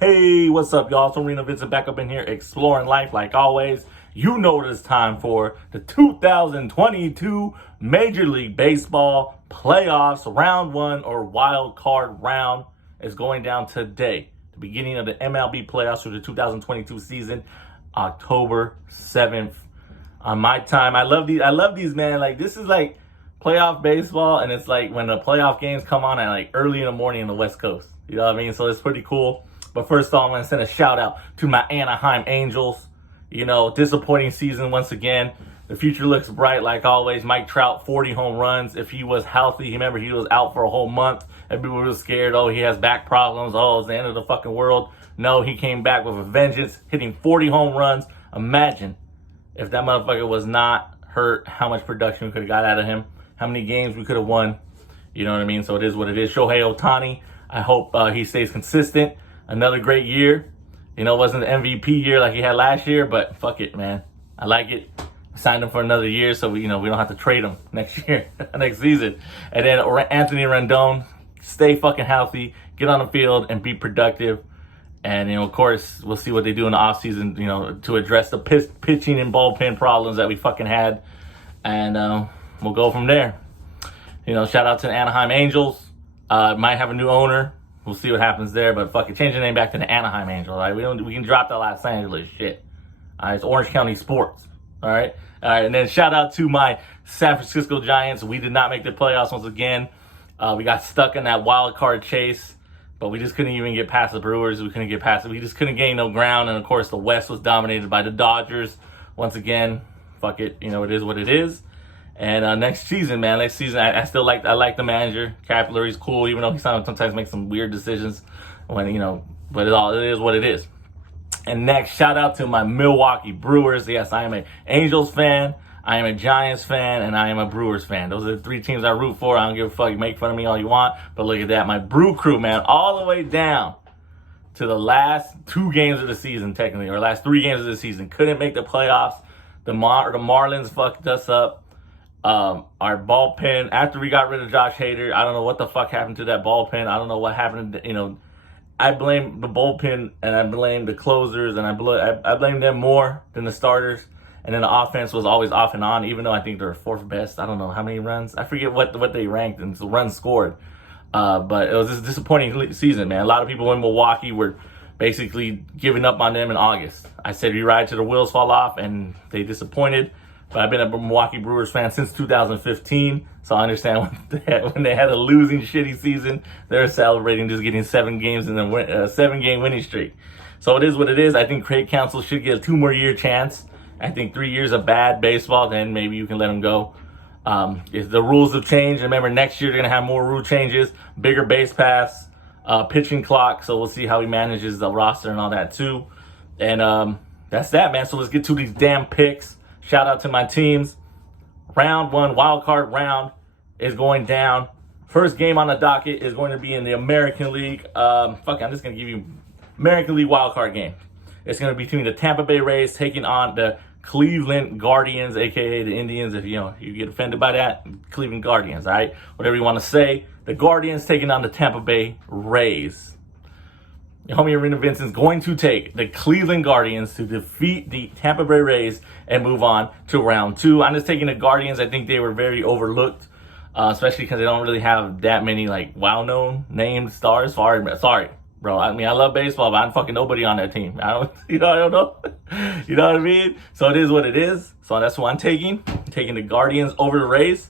Hey, what's up, y'all? It's ARENAVINCENT back up in here exploring life like always. You know what it's time for. The 2022 Major League Baseball playoffs, round one or wild card round is going down today. The beginning of the MLB playoffs for the 2022 season, October 7th. On my time, I love these, man. Like, this is like playoff baseball, and it's like when the playoff games come on at like early in the morning on the West Coast. You know what I mean? So it's pretty cool. But first of all, I'm going to send a shout out to my Anaheim Angels. You know, disappointing season once again. The future looks bright like always. Mike Trout, 40 home runs. If he was healthy, remember he was out for a whole month. Everybody was scared. Oh, he has back problems. Oh, it's the end of the fucking world. No, he came back with a vengeance, hitting 40 home runs. Imagine if that motherfucker was not hurt, how much production we could have got out of him, how many games we could have won. You know what I mean? So it is what it is. Shohei Ohtani, I hope he stays consistent. Another great year. You know, it wasn't the MVP year like he had last year, but fuck it, man. I like it. Signed him for another year, so we don't have to trade him next year, next season. And then Anthony Rendon, stay fucking healthy, get on the field, and be productive. And, of course, we'll see what they do in the offseason, to address the pitching and bullpen problems that we fucking had. And we'll go from there. Shout out to the Anaheim Angels. Might have a new owner. We'll see what happens there, but fuck it, change the name back to the Anaheim Angels. All right, we can drop that Los Angeles shit. All right, it's Orange County Sports. All right, and then shout out to my San Francisco Giants. We did not make the playoffs once again. We got stuck in that wild card chase, but we just couldn't even get past the Brewers. We couldn't get past it. We just couldn't gain no ground, and of course the West was dominated by the Dodgers once again. Fuck it, it is what it is. And next season, I still like the manager. Capillary's cool, even though he sometimes makes some weird decisions but it is what it is. And next, shout out to my Milwaukee Brewers. Yes, I am an Angels fan, I am a Giants fan, and I am a Brewers fan. Those are the three teams I root for. I don't give a fuck. You make fun of me all you want, but look at that. My Brew Crew, man, all the way down to the last two games of the season, technically, or last three games of the season. Couldn't make the playoffs. The Marlins fucked us up. Our bullpen, after we got rid of Josh Hader, I don't know what the fuck happened to that bullpen. I don't know what happened. I blame the bullpen, and I blame the closers, and I blame them more than the starters. And then the offense was always off and on, even though I think they're fourth best. I don't know how many runs. I forget what they ranked and the runs scored. But it was just a disappointing season, man. A lot of people in Milwaukee were basically giving up on them in August. I said we ride till the wheels fall off, and they disappointed. But I've been a Milwaukee Brewers fan since 2015, so I understand when they had a losing, shitty season, they were celebrating just getting 7 games in a 7-game winning streak. So it is what it is. I think Craig Counsell should get a 2-more-year chance. I think 3 years of bad baseball, then maybe you can let him go. If the rules have changed, remember next year they're going to have more rule changes, bigger base paths, pitching clock, so we'll see how he manages the roster and all that too. And that's that, man. So let's get to these damn picks. Shout out to my teams. Round one, wild card round is going down. First game on the docket is going to be in the American League. I'm just going to give you American League wild card game. It's going to be between the Tampa Bay Rays taking on the Cleveland Guardians, a.k.a. the Indians. If you get offended by that, Cleveland Guardians, all right? Whatever you want to say. The Guardians taking on the Tampa Bay Rays. Your homie ARENAVINCENT is going to take the Cleveland Guardians to defeat the Tampa Bay Rays and move on to round two. I'm just taking the Guardians. I think they were very overlooked, especially because they don't really have that many well-known named stars. Sorry, bro. I mean, I love baseball, but I'm fucking nobody on that team. I don't know. You know what I mean? So it is what it is. So that's what I'm taking. I'm taking the Guardians over the Rays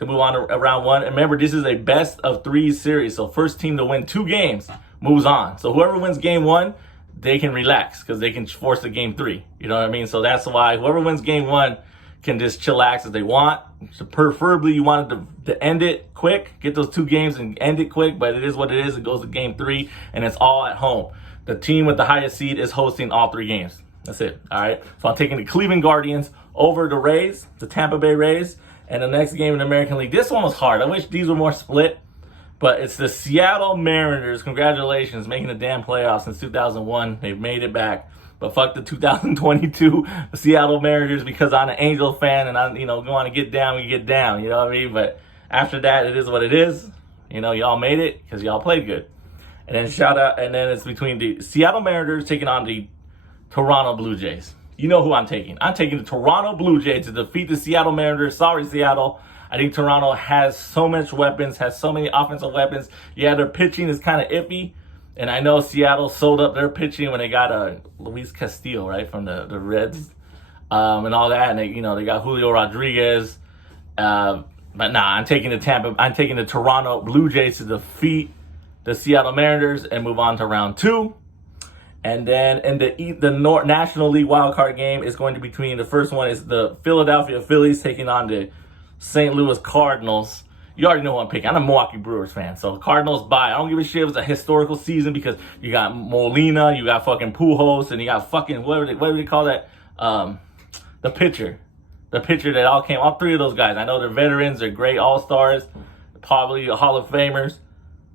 to move on to round one. And remember, this is a best of 3 series. So first team to win 2 games moves on. So whoever wins game 1, they can relax because they can force the game 3. You know what I mean? So that's why whoever wins game 1 can just chillax as they want. So preferably you want it to end it quick, get those 2 games and end it quick, but it is what it is. It goes to game 3 and it's all at home. The team with the highest seed is hosting all 3 games. That's it. All right. So I'm taking the Cleveland Guardians over the Rays, the Tampa Bay Rays. And the next game in the American League, this one was hard. I wish these were more split. But it's the Seattle Mariners. Congratulations, making the damn playoffs since 2001. They've made it back. But fuck the 2022 Seattle Mariners because I'm an Angels fan and I, want to get down, we get down. You know what I mean? But after that, it is what it is. Y'all made it because y'all played good. And then it's between the Seattle Mariners taking on the Toronto Blue Jays. You know who I'm taking. I'm taking the Toronto Blue Jays to defeat the Seattle Mariners. Sorry, Seattle. I think Toronto has so much weapons, has so many offensive weapons. Yeah, their pitching is kind of iffy. And I know Seattle sold up their pitching when they got Luis Castillo, right, from the Reds, and all that. And they got Julio Rodriguez. But nah, I'm taking the Toronto Blue Jays to defeat the Seattle Mariners and move on to round 2. And then in the National League wildcard game is going to be between, the first one is the Philadelphia Phillies taking on the St. Louis Cardinals. You already know who I'm picking. I'm a Milwaukee Brewers fan. So Cardinals bye. I don't give a shit if it's a historical season because you got Molina, you got fucking Pujols, and you got fucking, what do they call that? The pitcher. The pitcher that all 3 of those guys. I know they're veterans, they're great all-stars, probably Hall of Famers.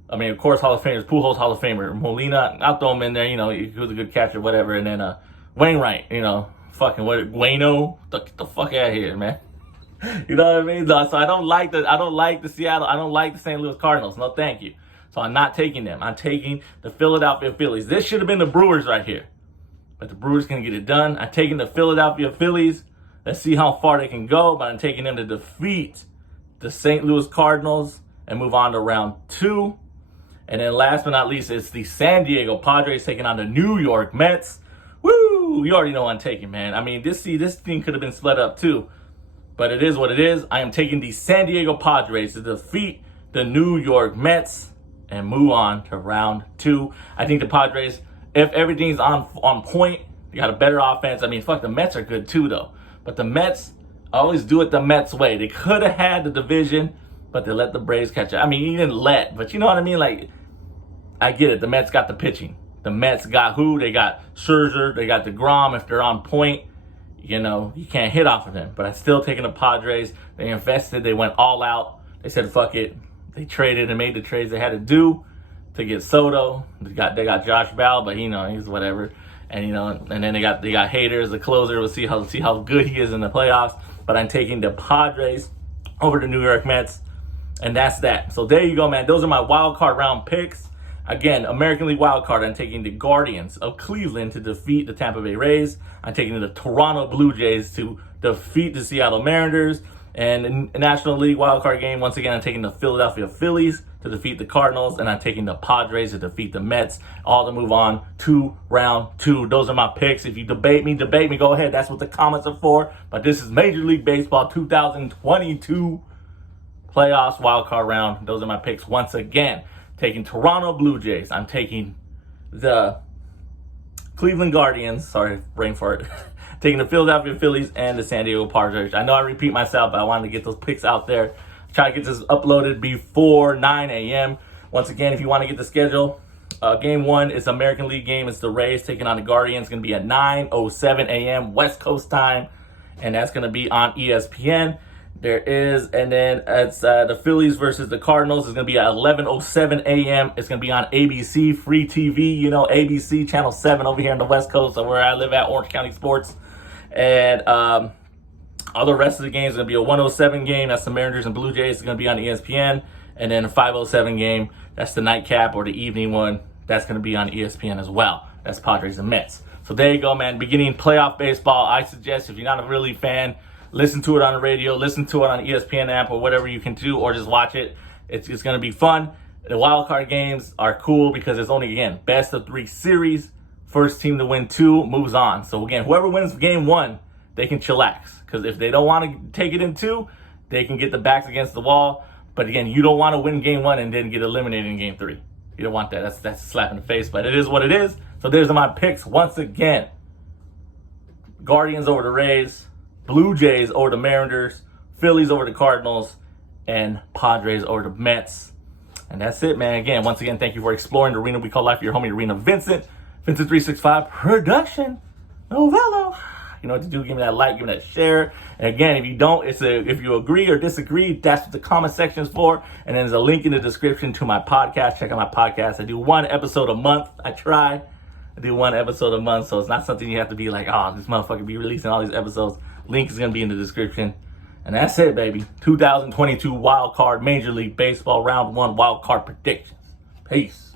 I mean, of course, Hall of Famers. Pujols, Hall of Famer. Molina, I'll throw him in there, he was a good catcher, whatever. And then Wainwright, fucking Guano, the fuck out of here, man. You know what I mean? So I don't like the Seattle, I don't like the St. Louis Cardinals. No, thank you. So I'm not taking them. I'm taking the Philadelphia Phillies. This should have been the Brewers right here. But the Brewers can get it done. I'm taking the Philadelphia Phillies. Let's see how far they can go. But I'm taking them to defeat the St. Louis Cardinals and move on to round 2. And then last but not least, it's the San Diego Padres taking on the New York Mets. Woo! You already know what I'm taking, man. I mean, this thing could have been split up too. But it is what it is. I am taking the San Diego Padres to defeat the New York Mets and move on to round 2. I think the Padres, if everything's on point, they got a better offense. I mean, fuck, the Mets are good too, though. But the Mets always do it the Mets way. They could have had the division, but they let the Braves catch up. I mean, you didn't but you know what I mean? Like, I get it. The Mets got the pitching. The Mets got who? They got Scherzer. They got DeGrom. If they're on point, you can't hit off of them. But I'm still taking the Padres. They invested. They went all out. They said, fuck it. They traded and made the trades they had to do to get Soto. They got Josh Bell, but he's whatever. And and then they got haters, the closer. We'll see how good he is in the playoffs. But I'm taking the Padres over the New York Mets. And that's that. So there you go, man. Those are my wild card round picks. Again, American League wild card, I'm taking the Guardians of Cleveland to defeat the Tampa Bay Rays. I'm taking the Toronto Blue Jays to defeat the Seattle Mariners. And in the National League wild card game, once again, I'm taking the Philadelphia Phillies to defeat the Cardinals. And I'm taking the Padres to defeat the Mets, all to move on to round 2. Those are my picks. If you debate me, go ahead. That's what the comments are for. But this is Major League Baseball 2022 playoffs wild card round. Those are my picks once again. Taking Toronto Blue Jays. I'm taking the Cleveland Guardians. Sorry, brain fart. Taking the Philadelphia Phillies and the San Diego Padres. I know I repeat myself, but I wanted to get those picks out there. Try to get this uploaded before 9 a.m. Once again, if you want to get the schedule, game 1 is American League game. It's the Rays taking on the Guardians. It's going to be at 9:07 a.m. West Coast time, and that's going to be on ESPN. And then it's the Phillies versus the Cardinals. It's going to be at 11:07 a.m. It's going to be on ABC, free TV, ABC, Channel 7 over here on the West Coast, so where I live at, Orange County Sports. And all the rest of the games are going to be a 1:07 game. That's the Mariners and Blue Jays. It's going to be on ESPN. And then a 5:07 game, that's the nightcap or the evening one. That's going to be on ESPN as well. That's Padres and Mets. So there you go, man. Beginning playoff baseball. I suggest if you're not a really fan, listen to it on the radio, listen to it on the ESPN app or whatever you can do, or just watch it. It's going to be fun. The wild card games are cool because it's only, again, best of 3 series. First team to win 2 moves on. So again, whoever wins game 1, they can chillax. Because if they don't want to take it in 2, they can get the backs against the wall. But again, you don't want to win game 1 and then get eliminated in game 3. You don't want that. That's a slap in the face. But it is what it is. So there's my picks once again. Guardians over the Rays. Blue Jays over the Mariners, Phillies over the Cardinals, and Padres over the Mets. And that's it, man. Again, once again, thank you for exploring the arena we call life. Your homie, Arena Vincent. Vincent 365 production. Novello. You know what to do. Give me that like, give me that share. And again, if you agree or disagree, that's what the comment section is for. And then there's a link in the description to my podcast. Check out my podcast. I do 1 episode a month. I do 1 episode a month, so it's not something you have to be like, oh, this motherfucker be releasing all these episodes. Link is going to be in the description. And that's it, baby. 2022 Wild Card Major League Baseball Round 1 Wild Card predictions. Peace.